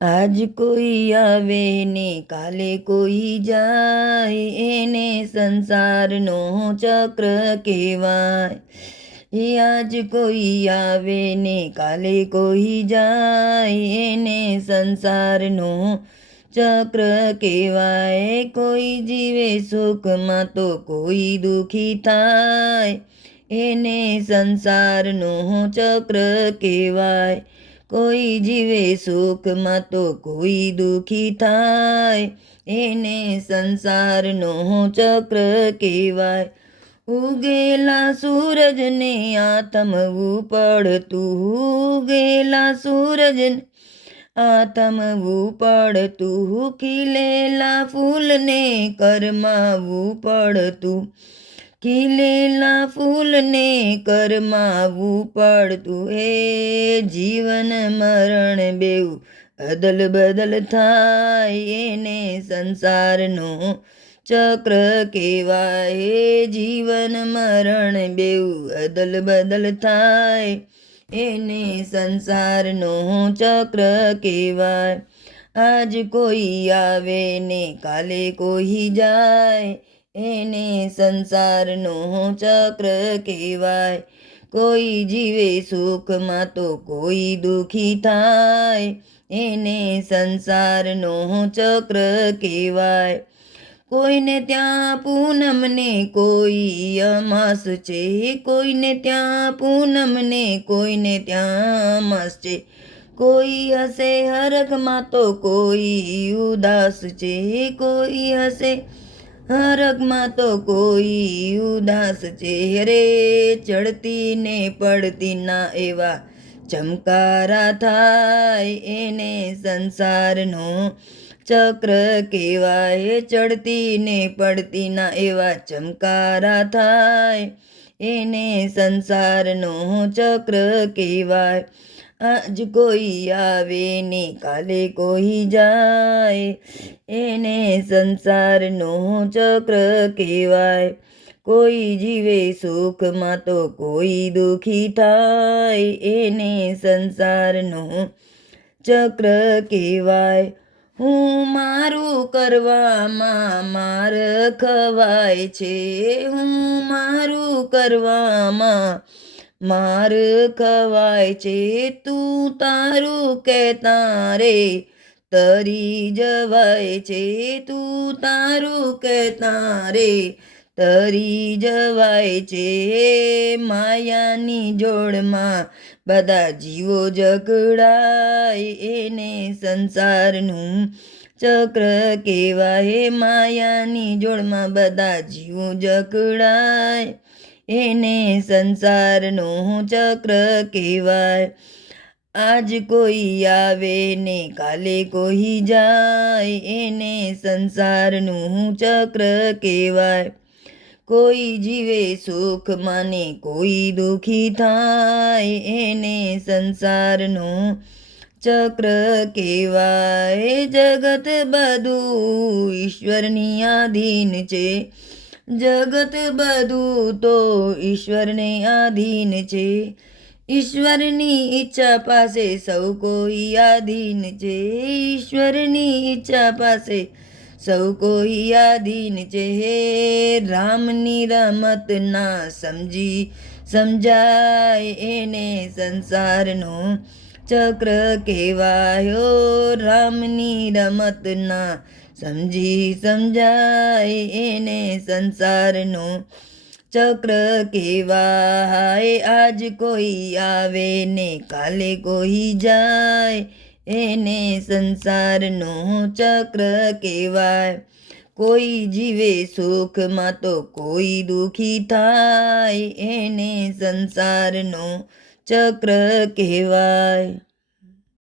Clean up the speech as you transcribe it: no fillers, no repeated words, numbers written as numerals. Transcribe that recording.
આજ કોઈ આવે ને કાલે કોઈ જાય, એને સંસારનો ચક્ર કહેવાય. આજ કોઈ આવે ને કાલે કોઈ જાય, એને સંસારનો ચક્ર કહેવાય. કોઈ જીવે સુખમાં તો કોઈ દુઃખી થાય, એને સંસારનો ચક્ર કહેવાય. કોઈ જીવે સુખમાં તો કોઈ દુઃખી થાય, એને સંસારનો ચક્ર કહેવાય. ઉગેલા સૂરજને આથમવું પડતું, ઉગેલા સૂરજને આથમવું પડતું, ખીલેલા ફૂલને કરમાવવું પડતું, ખીલેલા ફૂલને કરમાવવું પડતું. હે જીવન મરણ બેઉ અદલ બદલ થાય, એને સંસારનો ચક્ર કહેવાય. હે જીવન મરણ બેઉ અદલ બદલ થાય, એને સંસારનો ચક્ર કહેવાય. આજ કોઈ આવે ને કાલે કોઈ જાય, એને સંસારનો ચક્ર કહેવાય. કોઈ જીવે સુખમાં તો કોઈ દુઃખી થાય, એને સંસારનો ચક્ર કહેવાય. કોઈને ત્યાં પૂનમ ને કોઈ અમાસ છે, કોઈને ત્યાં પૂનમ ને કોઈને ત્યાં અમાસ છે. કોઈ હસે હરખમાં તો કોઈ ઉદાસ છે, કોઈ હસે હરખમાં તો કોઈ ઉદાસ છે. રે ચડતી ને પડતી ના એવા ચમકારા થાય, એને સંસારનો ચક્ર કહેવાય. ચડતી ને પડતી ના એવા ચમકારા થાય, એને સંસારનો ચક્ર કહેવાય. આજ કોઈ આવે ને કાલે કોઈ જાય, એને સંસારનો ચક્ર કહેવાય. કોઈ જીવે સુખમાં તો કોઈ દુઃખી થાય, એને સંસારનો ચક્ર કહેવાય. હું મારું કરવામાં માર ખવાય છે, હું મારું કરવામાં માર ખવાય છે. તું તારું કહેતા રે તરી જવાય છે, તું તારું કહેતા રે તરી જવાય છે. માયાની જોડમાં બધા જીવો જકડાય, એને સંસારનું ચક્ર કહેવાય. માયાની જોડમાં બધા જીવો જકડાય, એને સંસારનો ચક્ર કહેવાય. આજ કોઈ આવે ને કાલે કોઈ જાય, એને સંસારનું ચક્ર કહેવાય. કોઈ જીવે સુખમાં ને કોઈ દુઃખી થાય, એને સંસારનો ચક્ર કહેવાય. જગત બધું ઈશ્વરની આધીન છે, જગત બધું તો ઈશ્વરને આધીન છે. ઈશ્વરની ઈચ્છા પાસે સૌ કોઈ આધીન છે, ઈશ્વરની ઈચ્છા પાસે સૌ કોઈ આધીન છે. હે રામની રમત ના સમજાય, એને સંસારનો ચક્ર કહેવાય. રામની રમત ના સમજાય, એને સંસારનો ચક્ર કહેવાય. આજ કોઈ આવે ને કાલે કોઈ જાય, એને સંસારનો ચક્ર કહેવાય. કોઈ જીવે સુખમાં તો કોઈ દુઃખી થાય, એને સંસારનો ચક્ર કહેવાય.